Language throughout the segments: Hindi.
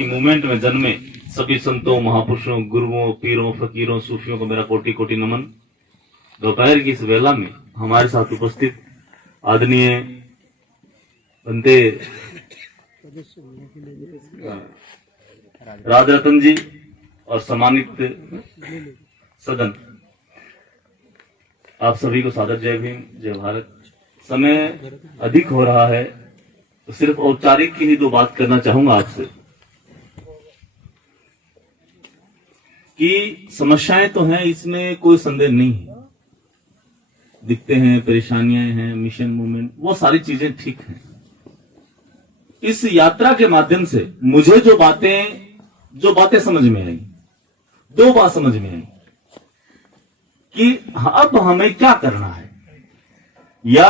की मूवमेंट में जन्मे सभी संतों, महापुरुषों, गुरुओं, पीरों, फकीरों, सूफियों को मेरा कोटि कोटि नमन। दोपहर की इस वेला में हमारे साथ उपस्थित आदरणीय बनते राजरतन जी और सम्मानित सदन, आप सभी को सादर जय भीम, जय भारत। समय अधिक हो रहा है तो सिर्फ औपचारिक की ही दो बात करना चाहूंगा आपसे कि समस्याएं तो हैं, इसमें कोई संदेह नहीं है, दिखते हैं, परेशानियां हैं, मिशन मूवमेंट, वो सारी चीजें ठीक हैं। इस यात्रा के माध्यम से मुझे जो बातें समझ में आई, दो बात समझ में आई कि अब हमें क्या करना है या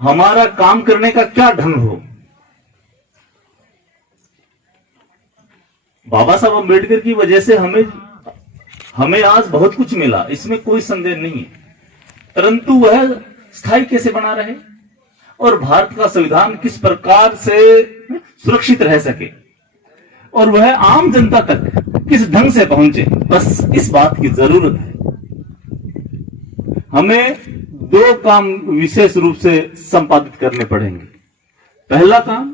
हमारा काम करने का क्या ढंग हो। बाबा साहब अम्बेडकर की वजह से हमें आज बहुत कुछ मिला, इसमें कोई संदेह नहीं है, परंतु वह स्थायी कैसे बना रहे और भारत का संविधान किस प्रकार से सुरक्षित रह सके और वह आम जनता तक किस ढंग से पहुंचे, बस इस बात की जरूरत है। हमें दो काम विशेष रूप से संपादित करने पड़ेंगे। पहला काम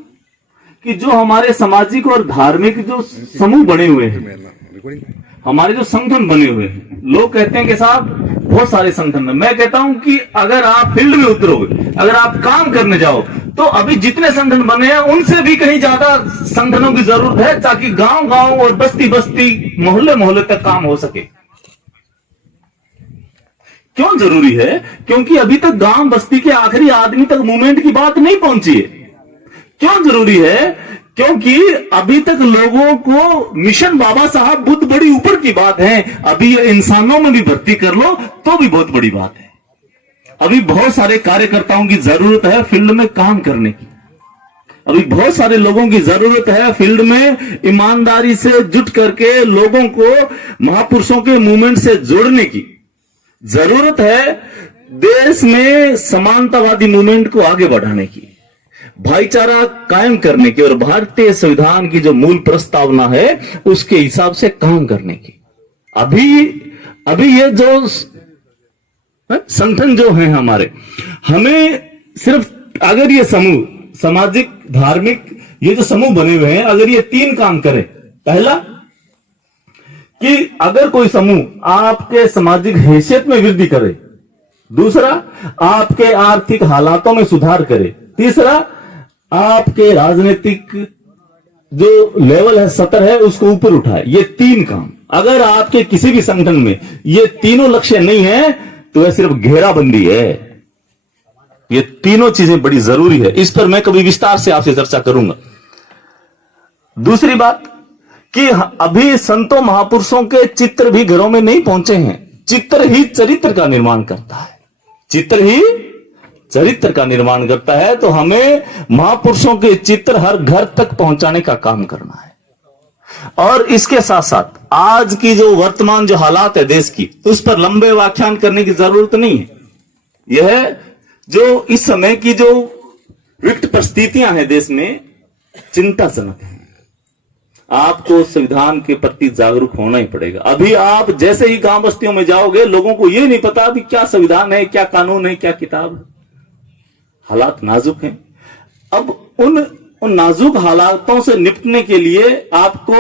कि जो हमारे सामाजिक और धार्मिक जो समूह बने हुए हैं, हमारे जो संगठन बने हुए हैं, लोग कहते हैं कि साहब बहुत सारे संगठन है। मैं कहता हूं कि अगर आप फील्ड में उतरोगे, अगर आप काम करने जाओ, तो अभी जितने संगठन बने हैं उनसे भी कहीं ज्यादा संगठनों की जरूरत है, ताकि गांव गांव और बस्ती बस्ती, मोहल्ले मोहल्ले तक काम हो सके। क्यों जरूरी है? क्योंकि अभी तक गांव बस्ती के आखिरी आदमी तक मूवमेंट की बात नहीं पहुंची है। क्यों जरूरी है? क्योंकि अभी तक लोगों को मिशन बाबा साहब बुद्ध बड़ी ऊपर की बात है, अभी इंसानों में भी भर्ती कर लो तो भी बहुत बड़ी बात है। अभी बहुत सारे कार्यकर्ताओं की जरूरत है फील्ड में काम करने की, अभी बहुत सारे लोगों की जरूरत है फील्ड में ईमानदारी से जुट करके लोगों को महापुरुषों के मूवमेंट से जोड़ने की जरूरत है। देश में समानतावादी मूवमेंट को आगे बढ़ाने की, भाईचारा कायम करने की और भारतीय संविधान की जो मूल प्रस्तावना है उसके हिसाब से काम करने की। अभी ये जो संगठन जो है हमारे, हमें सिर्फ अगर ये समूह, सामाजिक धार्मिक ये जो समूह बने हुए हैं, अगर ये तीन काम करें, पहला कि अगर कोई समूह आपके सामाजिक हैसियत में वृद्धि करे, दूसरा आपके आर्थिक हालातों में सुधार करे, तीसरा आपके राजनीतिक जो लेवल है, सतर है, उसको ऊपर उठाए। ये तीन काम अगर आपके किसी भी संगठन में ये तीनों लक्ष्य नहीं है तो वह सिर्फ घेराबंदी है। ये तीनों चीजें बड़ी जरूरी है, इस पर मैं कभी विस्तार से आपसे चर्चा करूंगा। दूसरी बात कि अभी संतों महापुरुषों के चित्र भी घरों में नहीं पहुंचे हैं। चित्र ही चरित्र का निर्माण करता है, चित्र ही चरित्र का निर्माण करता है। तो हमें महापुरुषों के चित्र हर घर तक पहुंचाने का काम करना है। और इसके साथ साथ आज की जो वर्तमान जो हालात है देश की, उस पर लंबे व्याख्यान करने की जरूरत नहीं है। यह जो इस समय की जो विकट परिस्थितियां हैं देश में, चिंताजनक है। आपको संविधान के प्रति जागरूक होना ही पड़ेगा। अभी आप जैसे ही गांव बस्तियों में जाओगे, लोगों को यह नहीं पता कि क्या संविधान है, क्या कानून है, क्या किताब है। हालात नाजुक हैं। अब उन नाजुक हालातों से निपटने के लिए आपको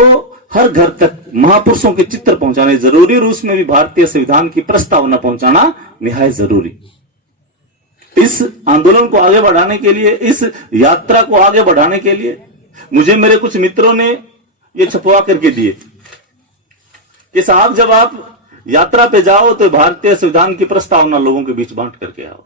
हर घर तक महापुरुषों के चित्र पहुंचाने जरूरी, और उसमें भी भारतीय संविधान की प्रस्तावना पहुंचाना निहायत जरूरी। इस आंदोलन को आगे बढ़ाने के लिए, इस यात्रा को आगे बढ़ाने के लिए मुझे मेरे कुछ मित्रों ने ये छपवा करके दिए कि साहब जब आप यात्रा पे जाओ तो भारतीय संविधान की प्रस्तावना लोगों के बीच बांट करके आओ।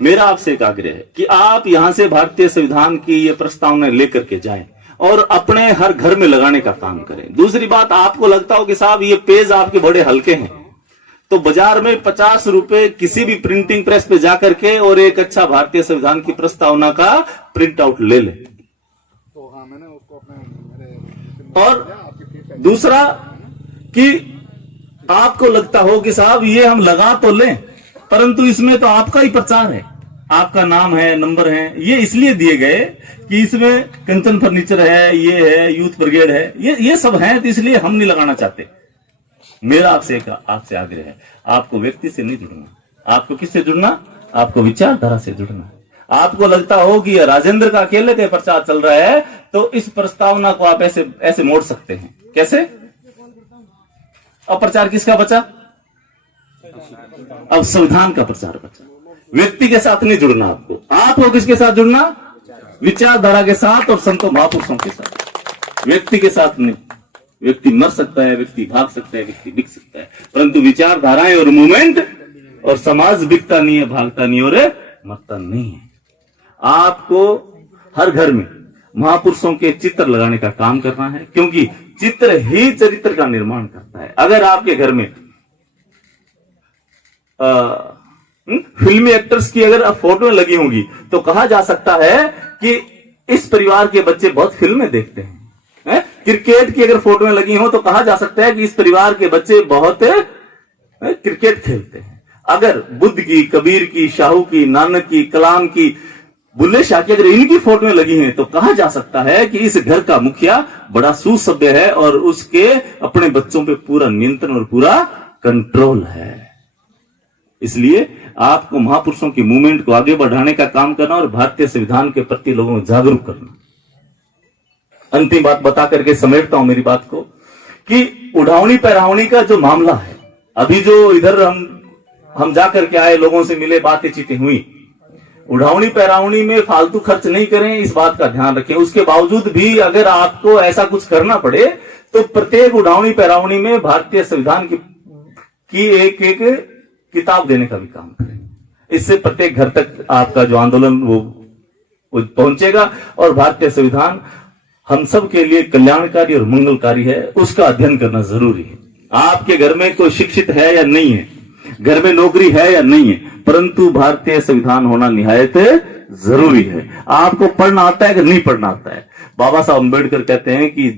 मेरा आपसे एक आग्रह है कि आप यहां से भारतीय संविधान की ये प्रस्तावना लेकर के जाएं और अपने हर घर में लगाने का काम करें। दूसरी बात, आपको लगता हो कि साहब ये पेज आपके बड़े हल्के हैं, तो बाजार में 50 रुपए किसी भी प्रिंटिंग प्रेस पे जाकर के और एक अच्छा भारतीय संविधान की प्रस्तावना का प्रिंट आउट ले लें। और दूसरा कि आपको लगता हो कि साहब ये हम लगा तो लें, परंतु इसमें तो आपका ही प्रचार है, आपका नाम है, नंबर है, ये इसलिए दिए गए कि इसमें कंचन फर्नीचर है, ये है, यूथ ब्रिगेड है, ये सब है, तो इसलिए हम नहीं लगाना चाहते। मेरा आपसे आग्रह है, आपको व्यक्ति से नहीं जुड़ना, आपको किससे जुड़ना, आपको विचारधारा से जुड़ना है। आपको लगता हो कि राजेंद्र का अकेले का प्रचार चल रहा है, तो इस प्रस्तावना को आप ऐसे मोड़ सकते हैं। कैसे? अब प्रचार किसका बचा? अब संविधान का प्रचार बचा। व्यक्ति के साथ नहीं जुड़ना आपको किसके साथ जुड़ना? विचारधारा के साथ और संतों महापुरुषों के साथ, व्यक्ति के साथ नहीं। व्यक्ति मर सकता है, व्यक्ति भाग सकता है, व्यक्ति बिक सकता है, परंतु विचारधाराएं और मूवमेंट और समाज बिकता नहीं है, भागता नहीं और मरता नहीं है। आपको हर घर में महापुरुषों के चित्र लगाने का काम करना है, क्योंकि चित्र ही चरित्र का निर्माण करता है। अगर आपके घर में फिल्मी एक्टर्स की अगर फोटो लगी होंगी, तो कहा जा सकता है कि इस परिवार के बच्चे बहुत फिल्में देखते हैं। क्रिकेट की अगर फोटो लगी हो, तो कहा जा सकता है कि इस परिवार के बच्चे बहुत क्रिकेट खेलते हैं। अगर बुद्ध की, कबीर की, शाहू की, नानक की, कलाम की, बुल्ले शाह की अगर इनकी फोटो लगी हैं, तो कहा जा सकता है कि इस घर का मुखिया बड़ा सुसभ्य है और उसके अपने बच्चों पे पूरा नियंत्रण और पूरा कंट्रोल है। इसलिए आपको महापुरुषों की मूवमेंट को आगे बढ़ाने का काम करना और भारतीय संविधान के प्रति लोगों को जागरूक करना। अंतिम बात बता करके समेटता हूं मेरी बात को, कि उड़ावनी पैरावनी का जो मामला है, अभी जो इधर हम जाकर के आए, लोगों से मिले, बातें चीतें हुई, उड़ावनी पैरावनी में फालतू खर्च नहीं करें, इस बात का ध्यान रखें। उसके बावजूद भी अगर आपको ऐसा कुछ करना पड़े, तो प्रत्येक उड़ावनी पैरावनी में भारतीय संविधान की एक किताब देने का भी काम करें। इससे प्रत्येक घर तक आपका जो आंदोलन वो पहुंचेगा और भारतीय संविधान हम सब के लिए कल्याणकारी और मंगलकारी है, उसका अध्ययन करना जरूरी है। आपके घर में कोई शिक्षित है या नहीं है, घर में नौकरी है या नहीं है, परंतु भारतीय संविधान होना निहायत जरूरी है। आपको पढ़ना आता है कि नहीं पढ़ना आता है? बाबा साहब अम्बेडकर कहते हैं कि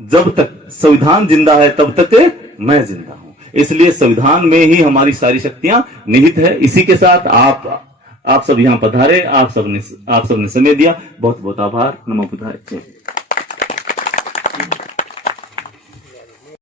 जब तक संविधान जिंदा है तब तक मैं जिंदा हूं। इसलिए संविधान में ही हमारी सारी शक्तियां निहित है। इसी के साथ आप सब यहां पधारे, आप सबने समय दिया, बहुत बहुत आभार। नमो बुद्धाय।